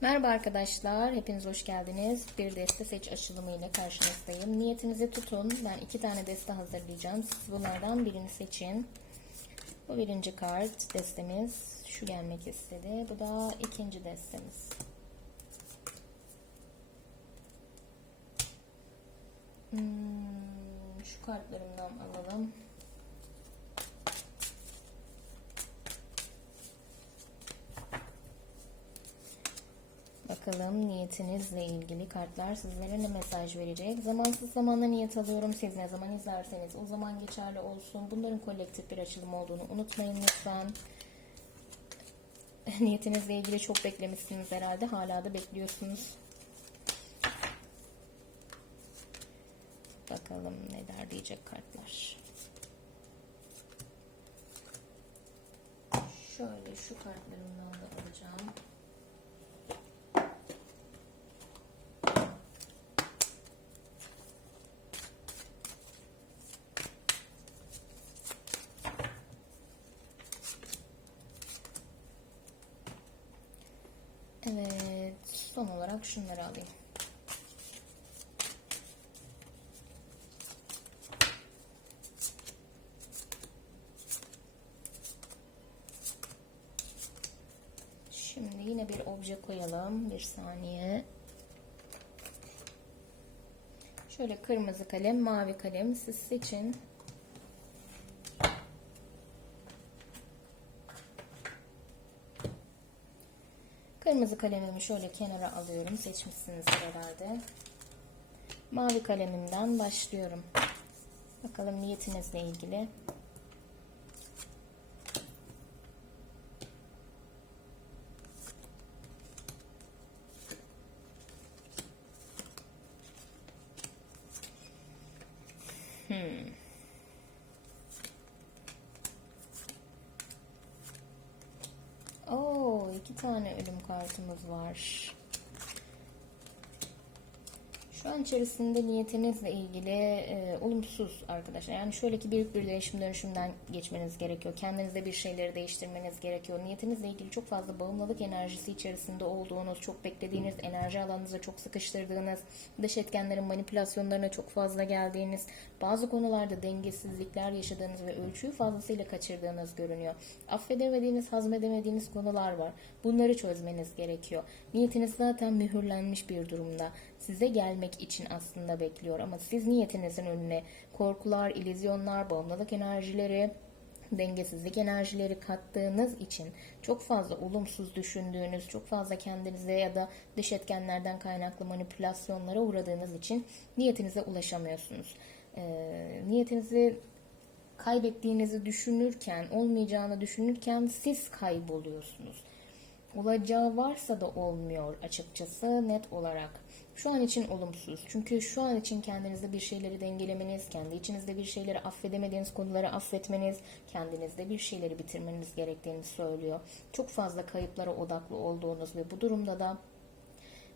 Merhaba arkadaşlar, hepiniz hoş geldiniz. Bir deste seç açılımı ile karşınızdayım. Niyetinizi tutun. Ben iki tane deste hazırlayacağım. Siz bunlardan birini seçin. Bu birinci kart destemiz. Şu gelmek istedi. Bu da ikinci destemiz. Hmm, şu kartlarımdan alalım. Bakalım niyetinizle ilgili kartlar sizlere ne mesaj verecek? Zamansız zamanda niyet alıyorum. Siz ne zaman izlerseniz o zaman geçerli olsun. Bunların kolektif bir açılım olduğunu unutmayın lütfen. Niyetinizle ilgili çok beklemişsiniz herhalde. Hala da bekliyorsunuz. Bakalım ne der diyecek kartlar. Şöyle şu kartlarımdan da alacağım. Evet, son olarak şunları alayım. Şimdi yine bir obje koyalım. Bir saniye. Şöyle kırmızı kalem, mavi kalem siz seçin. Kırmızı kalemimi şöyle kenara alıyorum. Seçmişsinizdir herhalde. Mavi kalemimden başlıyorum. Bakalım niyetinizle ilgili. Hmm. Oo, iki tane ölüm kartımız var. Şu an içerisinde niyetinizle ilgili e, olumsuz arkadaşlar. Yani şöyle ki büyük bir değişim dönüşümden geçmeniz gerekiyor. Kendinizde bir şeyleri değiştirmeniz gerekiyor. Niyetinizle ilgili çok fazla bağımlılık enerjisi içerisinde olduğunuz, çok beklediğiniz, enerji alanınıza çok sıkıştırdığınız, dış etkenlerin manipülasyonlarına çok fazla geldiğiniz, bazı konularda dengesizlikler yaşadığınız ve ölçüyü fazlasıyla kaçırdığınız görünüyor. Affedemediğiniz, hazmedemediğiniz konular var. Bunları çözmeniz gerekiyor. Niyetiniz zaten mühürlenmiş bir durumda. Size gelmek için aslında bekliyor ama siz niyetinizin önüne korkular, ilizyonlar, bağımlılık enerjileri, dengesizlik enerjileri kattığınız için çok fazla olumsuz düşündüğünüz, çok fazla kendinize ya da dış etkenlerden kaynaklı manipülasyonlara uğradığınız için niyetinize ulaşamıyorsunuz. Ee, niyetinizi kaybettiğinizi düşünürken, olmayacağını düşünürken siz kayboluyorsunuz. Olacağı varsa da olmuyor açıkçası net olarak. Şu an için olumsuz. Çünkü şu an için kendinizde bir şeyleri dengelemeniz, kendi içinizde bir şeyleri affedemediğiniz konuları affetmeniz, kendinizde bir şeyleri bitirmeniz gerektiğini söylüyor. Çok fazla kayıplara odaklı olduğunuz ve bu durumda da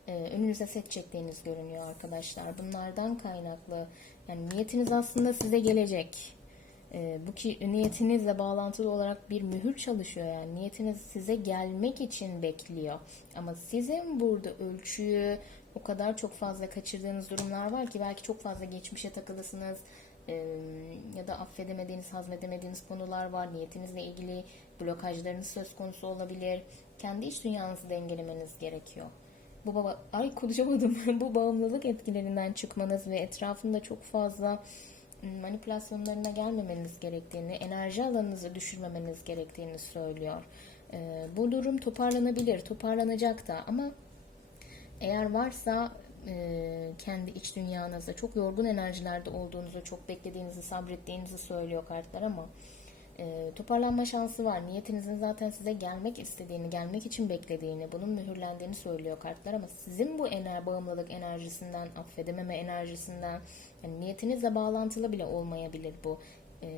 e, önünüze set çektiğiniz görünüyor arkadaşlar. Bunlardan kaynaklı yani niyetiniz aslında size gelecek. E, bu ki niyetinizle bağlantılı olarak bir mühür çalışıyor yani niyetiniz size gelmek için bekliyor. Ama sizin burada ölçüyü o kadar çok fazla kaçırdığınız durumlar var ki belki çok fazla geçmişe takılısınız e, ya da affedemediğiniz, hazmedemediğiniz konular var. Niyetinizle ilgili blokajlarınız söz konusu olabilir. Kendi iç dünyanızı dengelemeniz gerekiyor bu baba ay konuşamadım bu bağımlılık etkilerinden çıkmanız ve etrafında çok fazla manipülasyonlarına gelmemeniz gerektiğini, enerji alanınızı düşürmemeniz gerektiğini söylüyor. Ee, bu durum toparlanabilir, toparlanacak da ama eğer varsa e, kendi iç dünyanızda çok yorgun enerjilerde olduğunuzu, çok beklediğinizi, sabrettiğinizi söylüyor kartlar ama e, toparlanma şansı var. Niyetinizin zaten size gelmek istediğini, gelmek için beklediğini, bunun mühürlendiğini söylüyor kartlar ama sizin bu ener bağımlılık enerjisinden, affedememe enerjisinden, yani niyetinizle bağlantılı bile olmayabilir bu. E,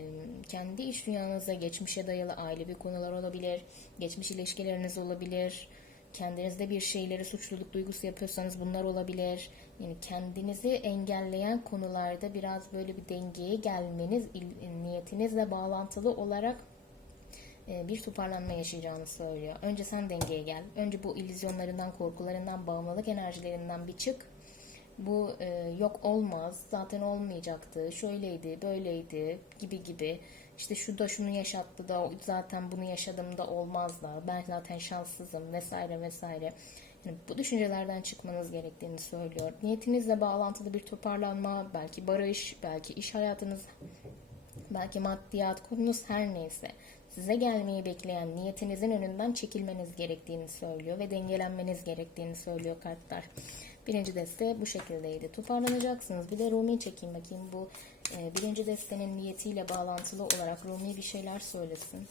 kendi iş dünyanızda geçmişe dayalı ailevi konular olabilir, geçmiş ilişkileriniz olabilir, kendinizde bir şeyleri suçluluk duygusu yapıyorsanız bunlar olabilir. Yani kendinizi engelleyen konularda biraz böyle bir dengeye gelmeniz niyetinizle bağlantılı olarak e, bir toparlanma yaşayacağını söylüyor. Önce sen dengeye gel. Önce bu illüzyonlarından, korkularından, bağımlılık enerjilerinden bir çık. Bu e, yok olmaz, zaten olmayacaktı, şöyleydi, böyleydi gibi gibi. İşte şu da şunu yaşattı da zaten bunu yaşadım da olmaz da ben zaten şanssızım vesaire vesaire. Yani bu düşüncelerden çıkmanız gerektiğini söylüyor. Niyetinizle bağlantılı bir toparlanma, belki barış, belki iş hayatınız, belki maddiyat, konunuz her neyse size gelmeyi bekleyen niyetinizin önünden çekilmeniz gerektiğini söylüyor ve dengelenmeniz gerektiğini söylüyor kartlar. Birinci deste bu şekildeydi. Toparlanacaksınız. Bir de Rumi çekeyim bakayım. Bu birinci destenin niyetiyle bağlantılı olarak Rumi bir şeyler söylesin.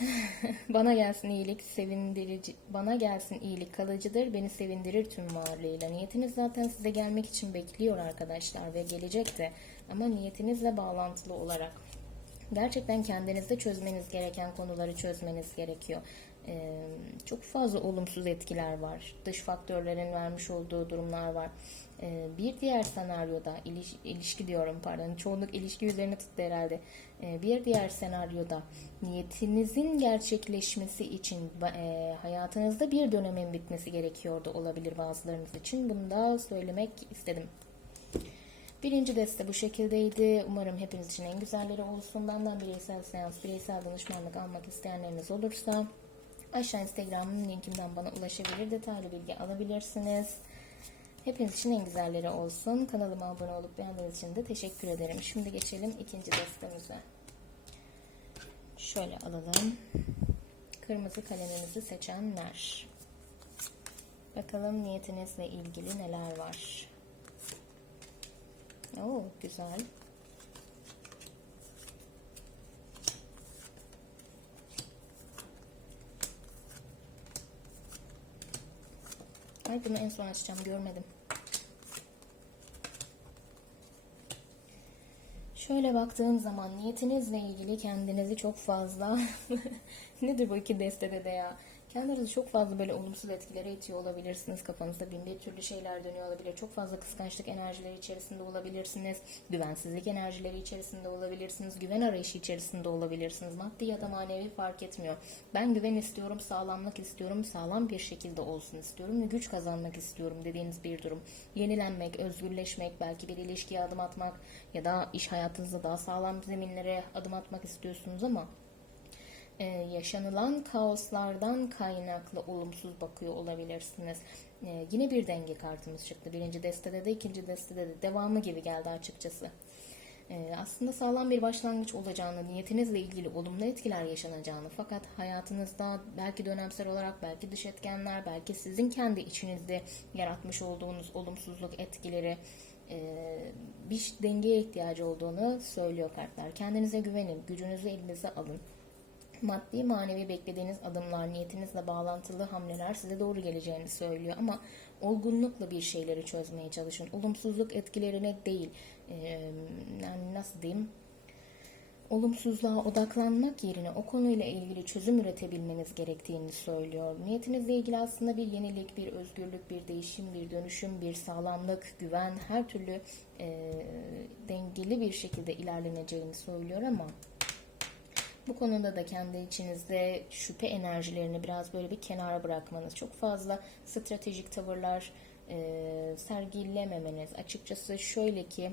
bana gelsin iyilik sevindirici bana gelsin iyilik kalıcıdır beni sevindirir tüm varlığıyla. Niyetiniz zaten size gelmek için bekliyor arkadaşlar ve gelecek de. Ama niyetinizle bağlantılı olarak gerçekten kendinizde çözmeniz gereken konuları çözmeniz gerekiyor. Ee, çok fazla olumsuz etkiler var. Dış faktörlerin vermiş olduğu durumlar var Ee, bir diğer senaryoda iliş- ilişki diyorum pardon çoğunluk ilişki üzerine tuttu herhalde Ee, bir diğer senaryoda niyetinizin gerçekleşmesi için e, hayatınızda bir dönemin bitmesi gerekiyordu olabilir bazılarınız için bunu da söylemek istedim. Birinci deste bu şekildeydi. Umarım hepiniz için en güzelleri olsun. Benden bireysel seans, bireysel danışmanlık almak isteyenleriniz olursa aşağı Instagram'ın linkinden bana ulaşabilir. Detaylı bilgi alabilirsiniz. Hepiniz için en güzelleri olsun. Kanalıma abone olup beğendiğiniz için de teşekkür ederim. Şimdi geçelim ikinci destemize. Şöyle alalım. Kırmızı kalemimizi seçenler. Bakalım niyetinizle ilgili neler var. Oo, güzel. Ay bunu en son açacağım görmedim. Şöyle baktığım zaman niyetinizle ilgili kendinizi çok fazla nedir bu iki destede de ya kendinizi çok fazla böyle olumsuz etkilere itiyor olabilirsiniz. Kafanızda bin bir türlü şeyler dönüyor olabilir. Çok fazla kıskançlık enerjileri içerisinde olabilirsiniz. Güvensizlik enerjileri içerisinde olabilirsiniz. Güven arayışı içerisinde olabilirsiniz. Maddi ya da manevi fark etmiyor. Ben güven istiyorum sağlamlık istiyorum sağlam bir şekilde olsun istiyorum ve güç kazanmak istiyorum dediğiniz bir durum. Yenilenmek özgürleşmek belki bir ilişkiye adım atmak ya da iş hayatınızda daha sağlam zeminlere adım atmak istiyorsunuz ama e, yaşanılan kaoslardan kaynaklı olumsuz bakıyor olabilirsiniz. E, yine bir denge kartımız çıktı. Birinci destede de ikinci destede de devamı gibi geldi açıkçası. E, aslında sağlam bir başlangıç olacağını, niyetinizle ilgili olumlu etkiler yaşanacağını fakat hayatınızda belki dönemsel olarak belki dış etkenler, belki sizin kendi içinizde yaratmış olduğunuz olumsuzluk etkileri bir dengeye ihtiyacı olduğunu söylüyor kartlar. Kendinize güvenin, gücünüzü elinize alın maddi manevi beklediğiniz adımlar, niyetinizle bağlantılı hamleler size doğru geleceğini söylüyor. Ama olgunlukla bir şeyleri çözmeye çalışın. Olumsuzluk etkilerine değil, e, yani nasıl diyeyim, olumsuzluğa odaklanmak yerine o konuyla ilgili çözüm üretebilmeniz gerektiğini söylüyor. Niyetinizle ilgili aslında bir yenilik, bir özgürlük, bir değişim, bir dönüşüm, bir sağlamlık, güven, her türlü e, dengeli bir şekilde ilerleneceğini söylüyor ama bu konuda da kendi içinizde şüphe enerjilerini biraz böyle bir kenara bırakmanız, çok fazla stratejik tavırlar e, sergilememeniz. Açıkçası şöyle ki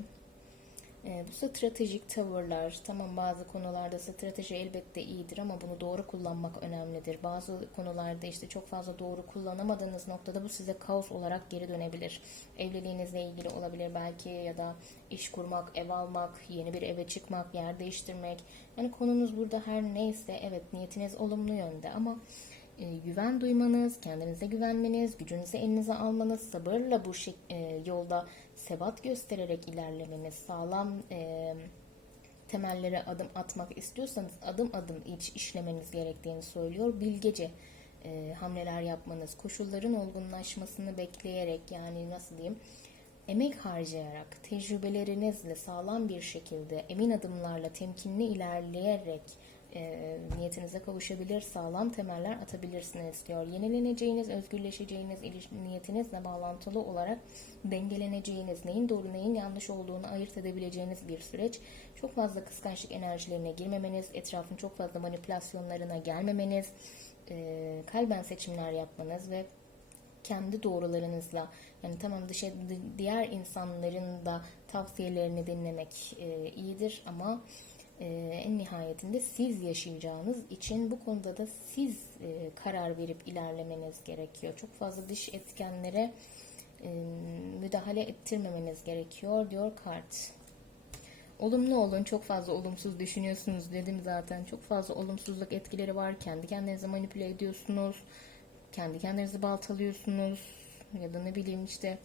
e, bu stratejik tavırlar, tamam bazı konularda strateji elbette iyidir ama bunu doğru kullanmak önemlidir. Bazı konularda işte çok fazla doğru kullanamadığınız noktada bu size kaos olarak geri dönebilir. Evliliğinizle ilgili olabilir belki ya da iş kurmak, ev almak, yeni bir eve çıkmak, yer değiştirmek. Yani konunuz burada her neyse evet niyetiniz olumlu yönde ama e, güven duymanız, kendinize güvenmeniz, gücünüzü elinize almanız, sabırla bu şek- e, yolda sebat göstererek ilerlemeniz, sağlam e, temellere adım atmak istiyorsanız adım adım iç işlemeniz gerektiğini söylüyor. Bilgece e, hamleler yapmanız, koşulların olgunlaşmasını bekleyerek yani nasıl diyeyim emek harcayarak, tecrübelerinizle sağlam bir şekilde, emin adımlarla, temkinli ilerleyerek e, niyetinize kavuşabilir, sağlam temeller atabilirsiniz diyor. Yenileneceğiniz, özgürleşeceğiniz, iliş- niyetinizle bağlantılı olarak dengeleneceğiniz, neyin doğru neyin yanlış olduğunu ayırt edebileceğiniz bir süreç. Çok fazla kıskançlık enerjilerine girmemeniz, etrafın çok fazla manipülasyonlarına gelmemeniz, e, kalben seçimler yapmanız ve kendi doğrularınızla yani tamam dışa di- diğer insanların da tavsiyelerini dinlemek e, iyidir ama e, en nihayetinde siz yaşayacağınız için bu konuda da siz e, karar verip ilerlemeniz gerekiyor. Çok fazla dış etkenlere e, müdahale ettirmemeniz gerekiyor diyor kart. Olumlu olun. Çok fazla olumsuz düşünüyorsunuz dedim zaten. Çok fazla olumsuzluk etkileri var. Kendi kendinizi manipüle ediyorsunuz. Kendi kendinizi baltalıyorsunuz. Ya da ne bileyim işte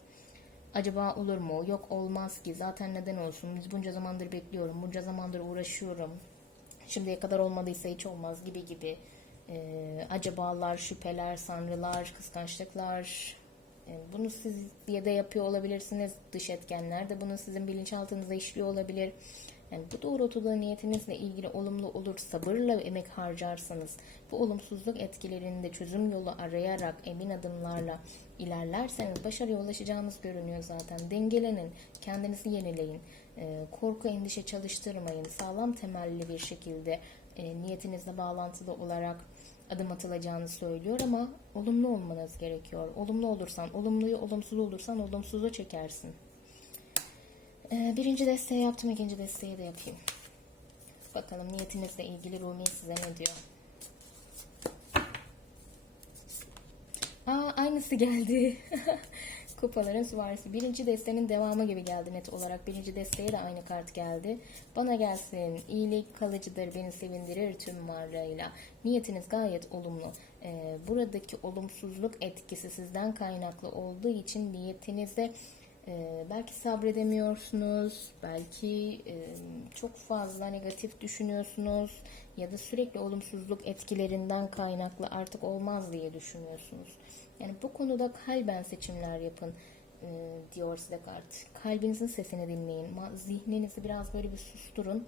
acaba olur mu? Yok olmaz ki. Zaten neden olsun? Bunca zamandır bekliyorum. Bunca zamandır uğraşıyorum. Şimdiye kadar olmadıysa hiç olmaz gibi gibi. Ee, acabalar, şüpheler, sanrılar, kıskançlıklar, e, Bunu siz ya da yapıyor olabilirsiniz. Dış etkenler de bunu sizin bilinçaltınıza işliyor olabilir. Yani bu doğrultuda niyetinizle ilgili olumlu olur, sabırla emek harcarsanız, bu olumsuzluk etkilerinde çözüm yolu arayarak emin adımlarla ilerlerseniz başarıya ulaşacağınız görünüyor zaten. Dengelenin, kendinizi yenileyin, e, korku endişe çalıştırmayın, sağlam temelli bir şekilde e, niyetinizle bağlantılı olarak adım atılacağını söylüyor ama olumlu olmanız gerekiyor. Olumlu olursan, olumluyu olumsuz olursan olumsuzu çekersin. Ee, birinci desteği yaptım, ikinci desteği de yapayım. Bakalım niyetinizle ilgili Rumi size ne diyor? Aa aynısı geldi. Kupaların süvarisi. Birinci destenin devamı gibi geldi net olarak. Birinci desteğe de aynı kart geldi. Bana gelsin. İyilik kalıcıdır, beni sevindirir tüm varlığıyla. Niyetiniz gayet olumlu. Ee, buradaki olumsuzluk etkisi sizden kaynaklı olduğu için niyetinize e, belki sabredemiyorsunuz, belki e, çok fazla negatif düşünüyorsunuz ya da sürekli olumsuzluk etkilerinden kaynaklı artık olmaz diye düşünüyorsunuz. Yani bu konuda kalben seçimler yapın e, diyor size kart. Kalbinizin sesini dinleyin. Zihninizi biraz böyle bir susturun.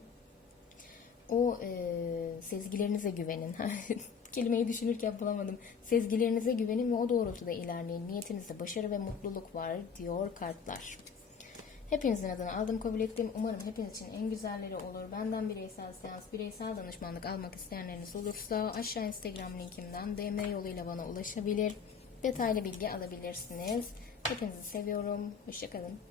O e, sezgilerinize güvenin. Kelimeyi düşünürken bulamadım. Sezgilerinize güvenin ve o doğrultuda ilerleyin. Niyetinizde başarı ve mutluluk var diyor kartlar. Hepinizin adına aldım kabul ettim. Umarım hepiniz için en güzelleri olur. Benden bireysel seans, bireysel danışmanlık almak isteyenleriniz olursa aşağı Instagram linkimden DM yoluyla bana ulaşabilir. Detaylı bilgi alabilirsiniz. Hepinizi seviyorum. Hoşçakalın.